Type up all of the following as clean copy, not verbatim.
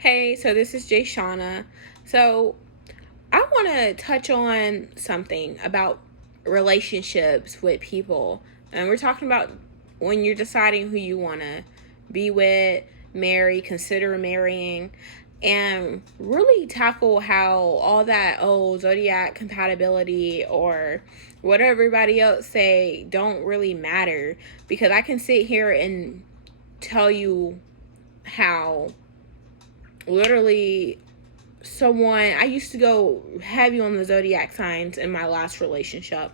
Hey, so this is Jay Shauna. So I want to touch on something about relationships with people. And we're talking about when you're deciding who you want to be with, marry, consider marrying, and really tackle how all that, zodiac compatibility or what everybody else say don't really matter. Because I can sit here and tell you how literally someone I used to go heavy on the zodiac signs in my last relationship.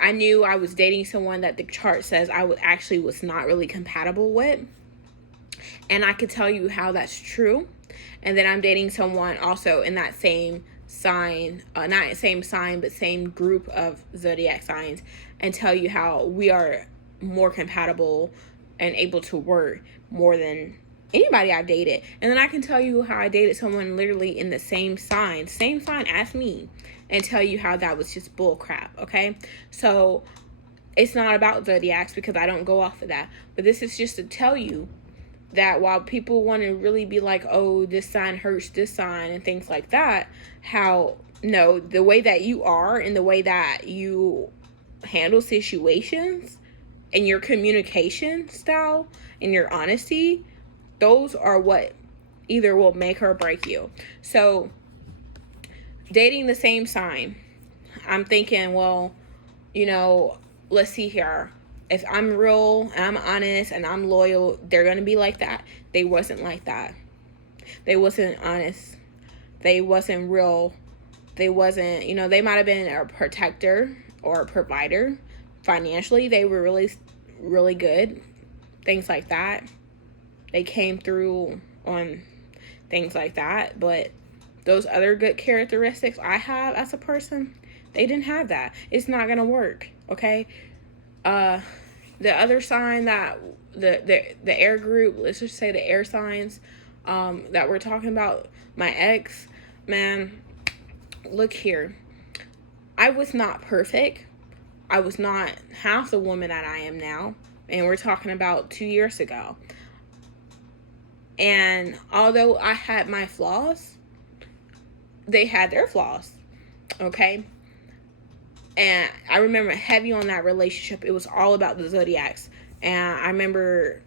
I knew I was dating someone that the chart says I was not really compatible with, and I could tell you how that's true. And then I'm dating someone also in that same sign, not same sign, but same group of zodiac signs, and tell you how we are more compatible and able to work more than anybody I've dated. And then I can tell you how I dated someone literally in the same sign as me, and tell you how that was just bull crap. Okay, so it's not about zodiacs because I don't go off of that, but this is just to tell you that while people want to really be like, oh, this sign hurts this sign and things like that, how no, the way that you are and the way that you handle situations and your communication style and your honesty, those are what either will make or break you. So dating the same sign, I'm thinking, well, let's see here. If I'm real and I'm honest and I'm loyal, they're going to be like that. They wasn't like that. They wasn't honest. They wasn't real. They wasn't, they might have been a protector or a provider. Financially, they were really, really good. Things like that. They came through on things like that. But those other good characteristics I have as a person, they didn't have that. It's not going to work, okay? The other sign that the air group, let's just say the air signs, that we're talking about, my ex, man, look here. I was not perfect. I was not half the woman that I am now. And we're talking about 2 years ago. And although I had my flaws, they had their flaws. Okay? And I remember heavy on that relationship. It was all about the zodiacs. And I remember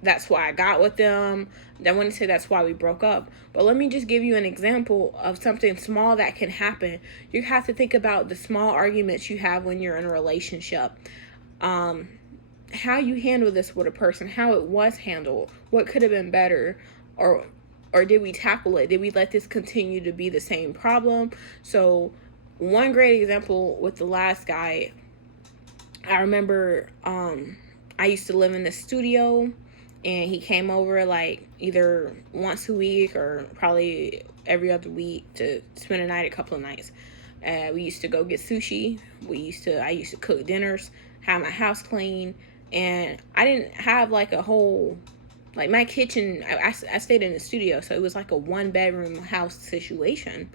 that's why I got with them. I wouldn't say that's why we broke up. But let me just give you an example of something small that can happen. You have to think about the small arguments you have when you're in a relationship. How you handle this with a person, how it was handled, what could have been better, or did we tackle it? Did we let this continue to be the same problem? So one great example with the last guy, I remember I used to live in the studio, and he came over like either once a week or probably every other week to spend a night, a couple of nights. We used to go get sushi. I used to cook dinners, have my house clean, and I didn't have like a whole, like my kitchen, I stayed in the studio, so it was like a 1-bedroom house situation.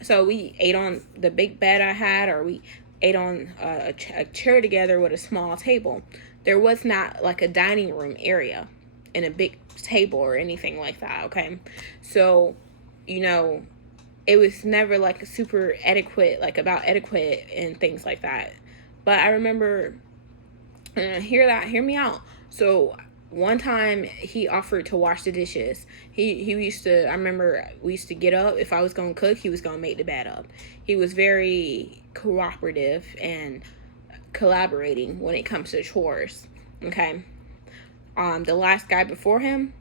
So we ate on the big bed I had, or we ate on a chair together with a small table. There was not like a dining room area and a big table or anything like that, okay? So, it was never like a super etiquette, like about etiquette and things like that. But I remember, hear me out. So one time he offered to wash the dishes. He used to, I remember we used to get up. If I was going to cook, he was going to make the bed up. He was very cooperative and collaborating when it comes to chores. Okay. The last guy before him,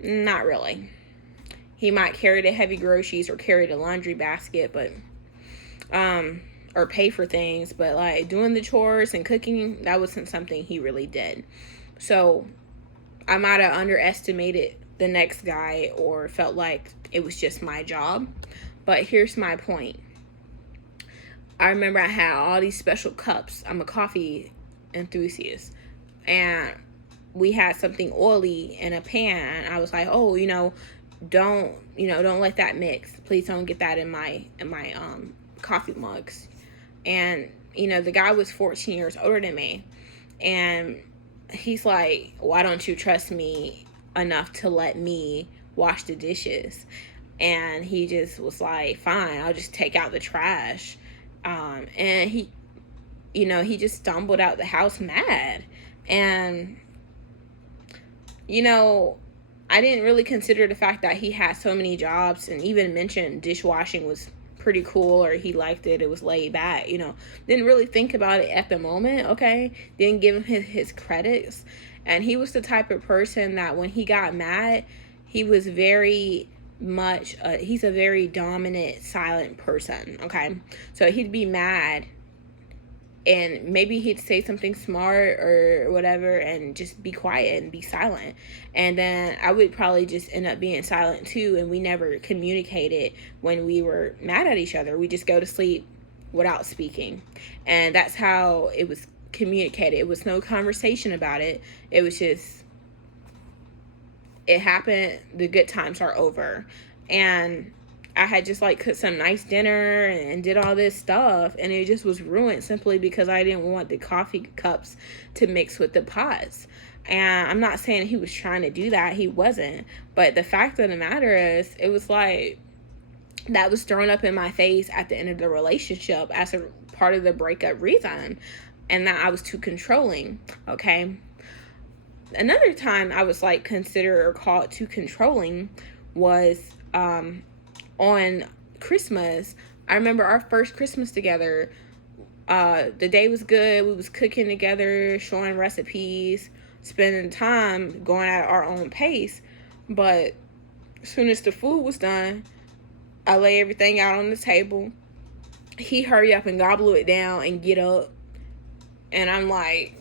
not really. He might carry the heavy groceries or carry the laundry basket, but or pay for things, but like doing the chores and cooking, that wasn't something he really did. So I might have underestimated the next guy or felt like it was just my job. But here's my point. I remember I had all these special cups. I'm a coffee enthusiast. And we had something oily in a pan. I was like, don't let that mix. Please don't get that in my coffee mugs. And the guy was 14 years older than me, and he's like, why don't you trust me enough to let me wash the dishes. And he just was like, fine, I'll just take out the trash. And he, he just stumbled out the house mad. And, I didn't really consider the fact that he had so many jobs, and even mentioned dishwashing was pretty cool, or he liked it, it was laid back, didn't really think about it at the moment. Okay, didn't give him his credits. And he was the type of person that when he got mad, he was very much he's a very dominant, silent person. Okay, so he'd be mad and maybe he'd say something smart or whatever and just be quiet and be silent. And then I would probably just end up being silent too, and we never communicated when we were mad at each other. We just go to sleep without speaking. And that's how it was communicated. It was no conversation about it. It was just, it happened, the good times are over. And I had just like cooked some nice dinner and did all this stuff, and it just was ruined simply because I didn't want the coffee cups to mix with the pots. And I'm not saying he was trying to do that, he wasn't, but the fact of the matter is, it was like that was thrown up in my face at the end of the relationship as a part of the breakup reason, and that I was too controlling. Okay, another time I was like considered or called too controlling was on Christmas. I remember our first Christmas together. The day was good. We was cooking together, showing recipes, spending time, going at our own pace. But as soon as the food was done, I lay everything out on the table. He hurry up and gobble it down and get up. And I'm like,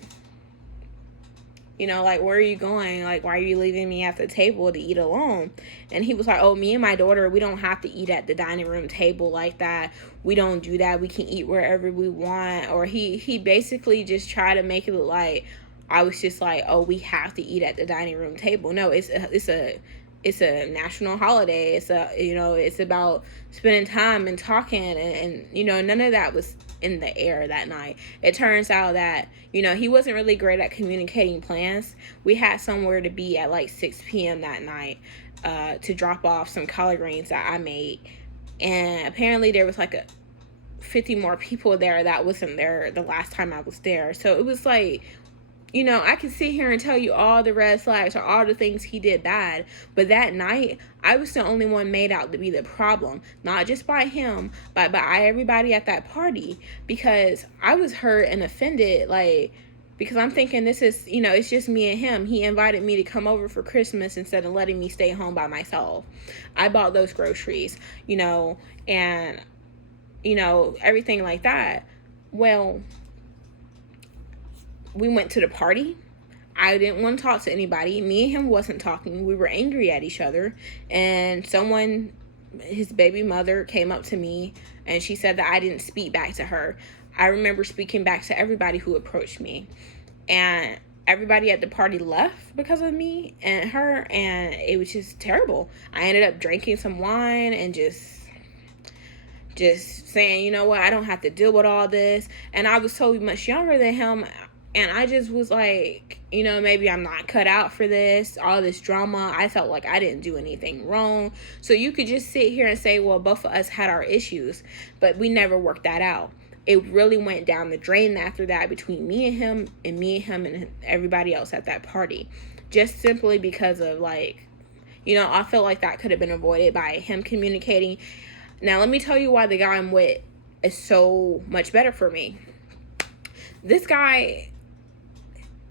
like, where are you going? Like, why are you leaving me at the table to eat alone? And he was like, oh, me and my daughter, we don't have to eat at the dining room table like that. We don't do that. We can eat wherever we want. Or he basically just tried to make it look like I was just like, oh, we have to eat at the dining room table. No, it's a national holiday. It's about spending time and talking, and none of that was in the air that night. It turns out that, he wasn't really great at communicating plans. We had somewhere to be at like 6 p.m. that night to drop off some collard greens that I made. And apparently there was like 50 more people there that wasn't there the last time I was there. So it was like, I can sit here and tell you all the red flags or all the things he did bad, but that night, I was the only one made out to be the problem. Not just by him, but by everybody at that party, because I was hurt and offended, because I'm thinking this is, it's just me and him. He invited me to come over for Christmas instead of letting me stay home by myself. I bought those groceries, and, everything like that. Well, we went to the party. I didn't want to talk to anybody. Me and him wasn't talking. We were angry at each other. And someone, his baby mother, came up to me and she said that I didn't speak back to her. I remember speaking back to everybody who approached me. And everybody at the party left because of me and her. And it was just terrible. I ended up drinking some wine and just saying, you know what, I don't have to deal with all this. And I was so much younger than him. And I just was like, maybe I'm not cut out for this, all this drama. I felt like I didn't do anything wrong. So you could just sit here and say, well, both of us had our issues, but we never worked that out. It really went down the drain after that between me and him and everybody else at that party. Just simply because of I felt like that could have been avoided by him communicating. Now, let me tell you why the guy I'm with is so much better for me. This guy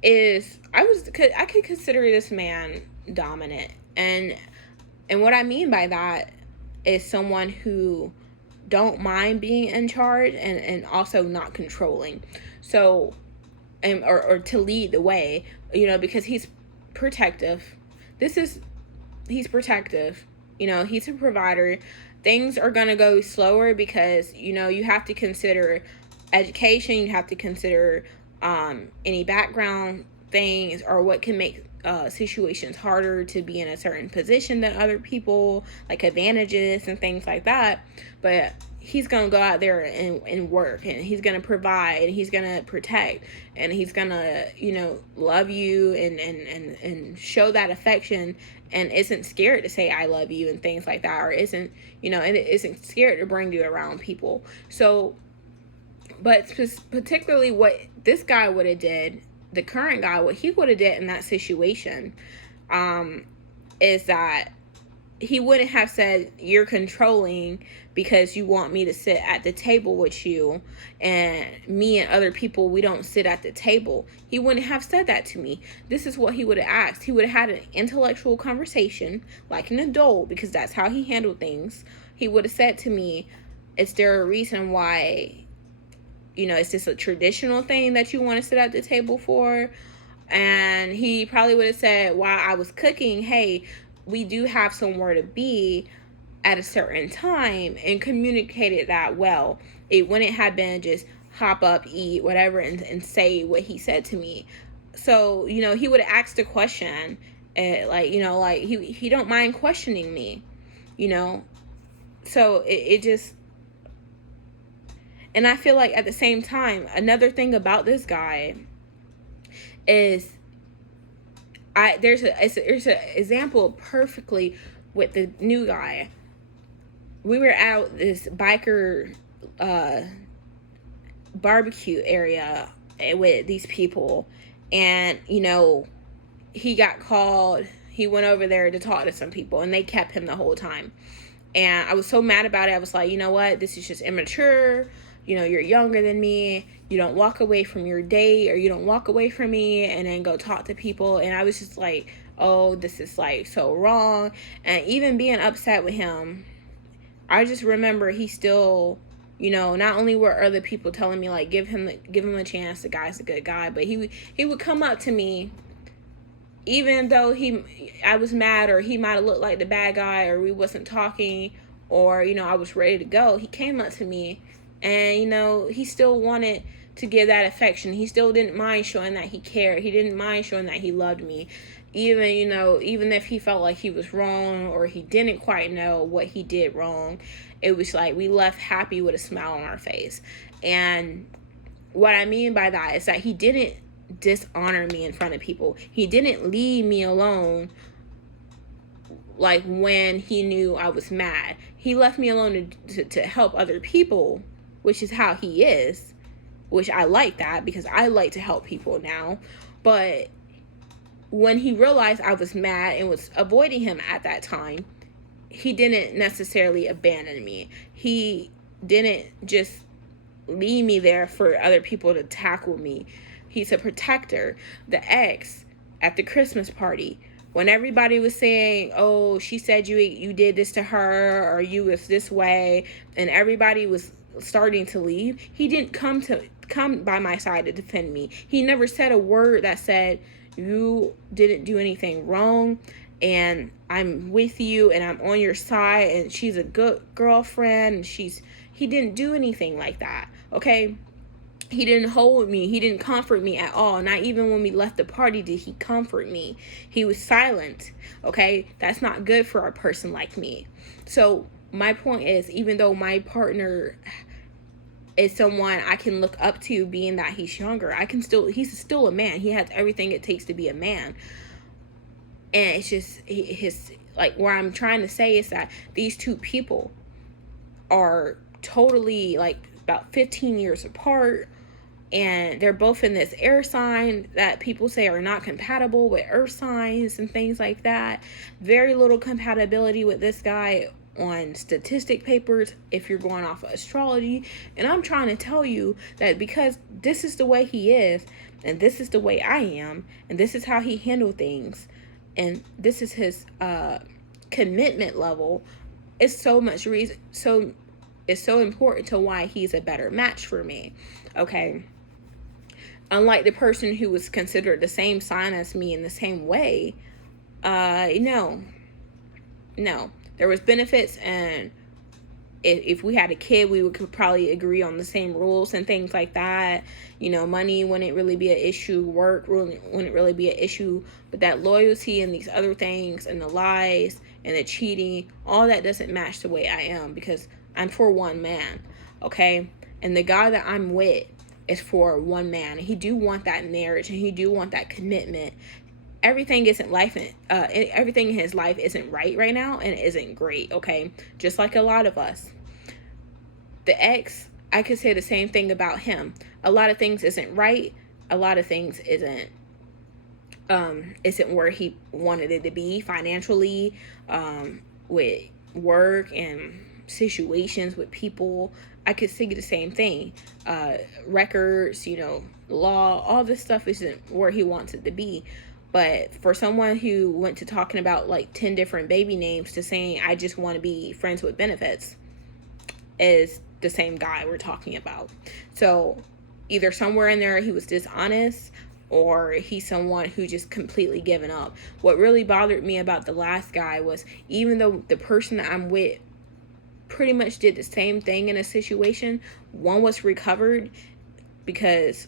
I could consider this man dominant, and what I mean by that is someone who don't mind being in charge and also not controlling. So, or to lead the way, because he's protective. He's protective. He's a provider. Things are gonna go slower because you have to consider education. You have to consider any background things or what can make situations harder to be in a certain position than other people, like advantages and things like that. But he's gonna go out there and work, and he's gonna provide, and he's gonna protect, and he's gonna, love you and show that affection, and isn't scared to say I love you and things like that, or isn't, and isn't scared to bring you around people. So, but particularly what this guy would have did, the current guy, what he would have did in that situation, is that he wouldn't have said, you're controlling because you want me to sit at the table with you, and me and other people, we don't sit at the table. He wouldn't have said that to me. This is what he would have asked. He would have had an intellectual conversation like an adult, because that's how he handled things. He would have said to me, is there a reason why, is this a traditional thing that you want to sit at the table for? And he probably would have said, while I was cooking, hey, we do have somewhere to be at a certain time, and communicated that well. It wouldn't have been just hop up, eat, whatever, and say what he said to me. So, he would have asked a question, he don't mind questioning me, So it just, and I feel like at the same time, another thing about this guy is, there's an example perfectly with the new guy. We were out this biker barbecue area with these people, and he got called. He went over there to talk to some people, and they kept him the whole time. And I was so mad about it. I was like, you know what, this is just immature. You're younger than me. You don't walk away from your date, or you don't walk away from me and then go talk to people. And I was just like, oh, this is like so wrong. And even being upset with him, I just remember he still, not only were other people telling me like, give him a chance, the guy's a good guy, but he would come up to me, even though I was mad, or he might have looked like the bad guy, or we wasn't talking, or I was ready to go. He came up to me, and he still wanted to give that affection. He still didn't mind showing that he cared. He didn't mind showing that he loved me, even if he felt like he was wrong, or he didn't quite know what he did wrong. It was like we left happy with a smile on our face. And what I mean by that is that he didn't dishonor me in front of people. He didn't leave me alone like when he knew I was mad. He left me alone to help other people, which is how he is, which I like that, because I like to help people now. But when he realized I was mad and was avoiding him at that time, he didn't necessarily abandon me. He didn't just leave me there for other people to tackle me. He's a protector. The ex at the Christmas party, when everybody was saying, oh, she said you did this to her, or you was this way, and everybody was starting to leave, he didn't come by my side to defend me. He never said a word that said, you didn't do anything wrong, and I'm with you, and I'm on your side, and she's a good girlfriend, and he didn't do anything like that, okay? He didn't hold me. He didn't comfort me at all. Not even when we left the party did he comfort me. He was silent, okay? That's not good for a person like me. So my point is, even though my partner is someone I can look up to, being that he's younger, he's still a man. He has everything it takes to be a man. And it's just like, what I'm trying to say is that these two people are totally like about 15 years apart, and they're both in this air sign that people say are not compatible with earth signs and things like that. Very little compatibility with this guy on statistic papers if you're going off of astrology. And I'm trying to tell you that because this is the way he is, and this is the way I am, and this is how he handled things, and this is his commitment level, it's so much reason, so it's so important to why he's a better match for me, okay? Unlike the person who was considered the same sign as me in the same way, no. There was benefits, and if we had a kid, we could probably agree on the same rules and things like that. Money wouldn't really be an issue. Work wouldn't really be an issue. But that loyalty and these other things, and the lies and the cheating, all that doesn't match the way I am, because I'm for one man, okay? And the guy that I'm with is for one man. He do want that marriage, and he do want that commitment. Everything isn't life, everything in his life isn't right now, and it isn't great, okay? Just like a lot of us. The ex, I could say the same thing about him. A lot of things isn't right. A lot of things isn't where he wanted it to be financially, with work and situations with people. I could see the same thing. Records, law, all this stuff isn't where he wants it to be. But for someone who went to talking about like 10 different baby names to saying, I just want to be friends with benefits, is the same guy we're talking about. So either somewhere in there he was dishonest, or he's someone who just completely given up. What really bothered me about the last guy was, even though the person that I'm with pretty much did the same thing in a situation, one was recovered because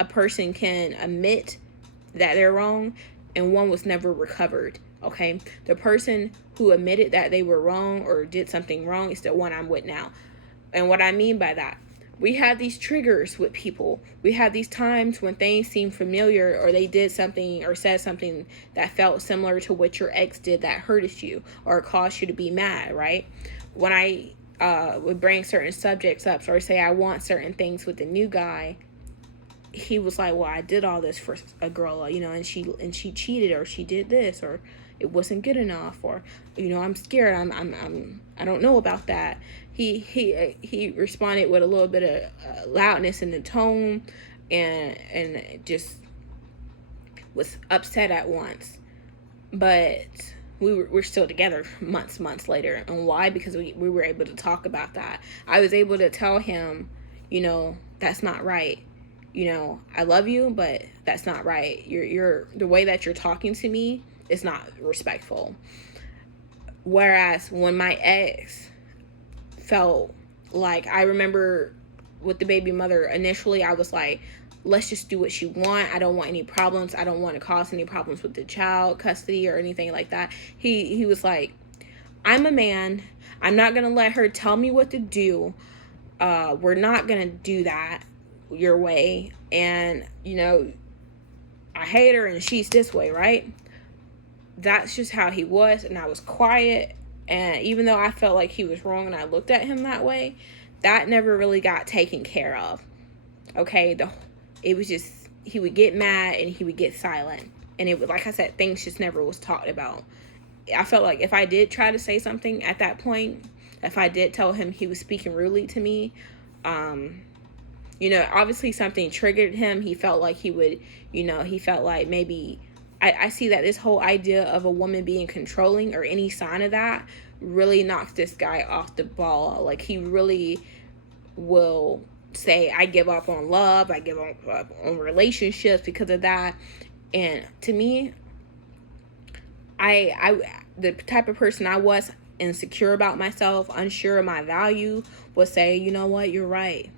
a person can admit that they're wrong, and one was never recovered. Okay, the person who admitted that they were wrong or did something wrong is the one I'm with now. And what I mean by that, we have these triggers with people. We have these times when things seem familiar, or they did something or said something that felt similar to what your ex did that hurted you or caused you to be mad, right? When I would bring certain subjects up, or say I want certain things with the new guy, he was like, well, I did all this for a girl, and she cheated, or she did this, or it wasn't good enough, or I'm scared, I don't know about that. He responded with a little bit of loudness in the tone, and just was upset at once. But we're still together months later. And why? Because we were able to talk about that. I was able to tell him, that's not right. I love you, but that's not right. You're the way that you're talking to me is not respectful. Whereas when my ex felt like, I remember with the baby mother, initially I was like, let's just do what you want. I don't want any problems. I don't want to cause any problems with the child custody or anything like that. He was like, I'm a man. I'm not going to let her tell me what to do. We're not going to do that your way. And, I hate her and she's this way, right? That's just how he was. And I was quiet. And even though I felt like he was wrong and I looked at him that way, that never really got taken care of. Okay, it was just, he would get mad and he would get silent. And it was, like I said, things just never was talked about. I felt like if I did try to say something at that point, if I did tell him he was speaking rudely to me, obviously something triggered him. He felt like he would, he felt like maybe, I see that this whole idea of a woman being controlling or any sign of that really knocks this guy off the ball. Like, he really will say, I give up on love, I give up on relationships because of that. And to me, I the type of person I was, insecure about myself, unsure of my value, would say, you know what, you're right.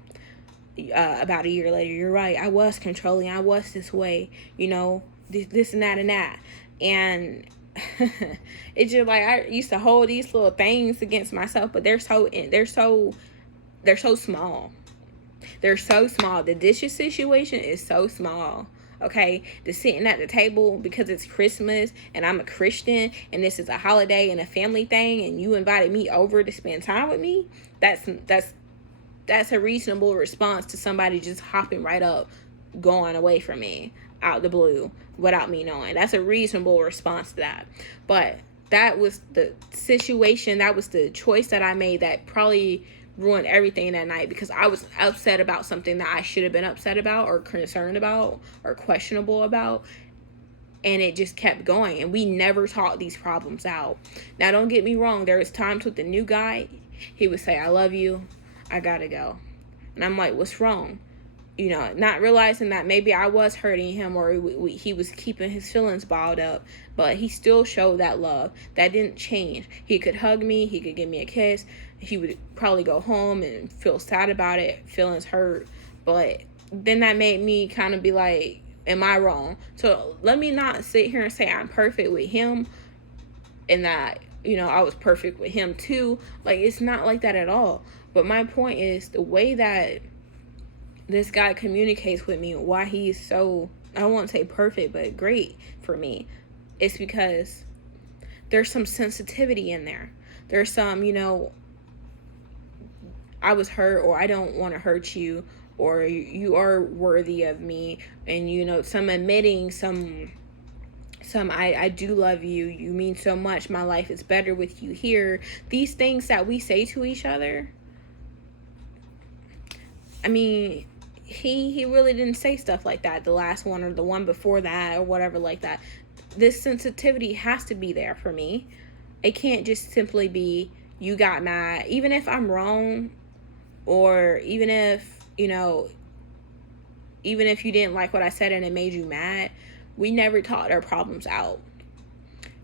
About a year later, you're right, I was controlling, I was this way, this and that. And it's just like, I used to hold these little things against myself, but they're so small. They're so small. The dishes situation is so small. Okay, the sitting at the table because it's Christmas and I'm a Christian and this is a holiday and a family thing and you invited me over to spend time with me, that's a reasonable response to somebody just hopping right up, going away from me out the blue without me knowing. That's a reasonable response to that. But that was the situation, that was the choice that I made that probably ruined everything that night, because I was upset about something that I should have been upset about or concerned about or questionable about, and it just kept going, and we never talked these problems out. Now, don't get me wrong, there was times with the new guy, he would say, I love you, I gotta go. And I'm like, what's wrong? Not realizing that maybe I was hurting him, or he was keeping his feelings bottled up, but he still showed that love. That didn't change. He could hug me, he could give me a kiss, he would probably go home and feel sad about it, feelings hurt, but then that made me kind of be like, am I wrong? So let me not sit here and say I'm perfect with him and that I was perfect with him too. Like, it's not like that at all. But my point is the way that this guy communicates with me, why he's so, I won't say perfect, but great for me, it's because there's some sensitivity in there. There's some, I was hurt, or I don't want to hurt you, or you are worthy of me, and some admitting, some I do love you, you mean so much, my life is better with you here. These things that we say to each other, I mean, he really didn't say stuff like that, the last one or the one before that or whatever like that. This sensitivity has to be there for me. It can't just simply be, you got mad, even if I'm wrong, or even if you didn't like what I said and it made you mad. We never talked our problems out.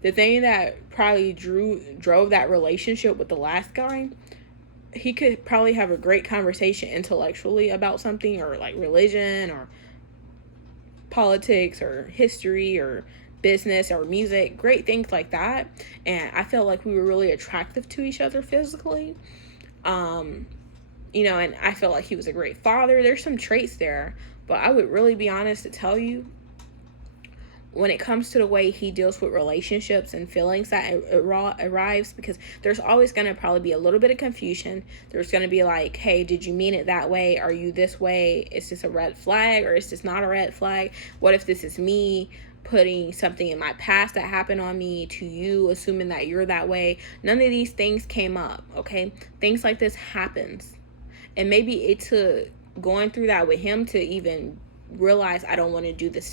The thing that probably drove that relationship with the last guy, he could probably have a great conversation intellectually about something, or like religion or politics or history or business or music, great things like that. And I felt like we were really attractive to each other physically. And I felt like he was a great father. There's some traits there, but I would really be honest to tell you, when it comes to the way he deals with relationships and feelings that arrives, because there's always going to probably be a little bit of confusion. There's going to be like, hey, did you mean it that way? Are you this way? Is this a red flag, or is this not a red flag? What if this is me putting something in my past that happened on me to you, assuming that you're that way? None of these things came up, okay? Things like this happens. And maybe it took going through that with him to even realize, I don't want to do this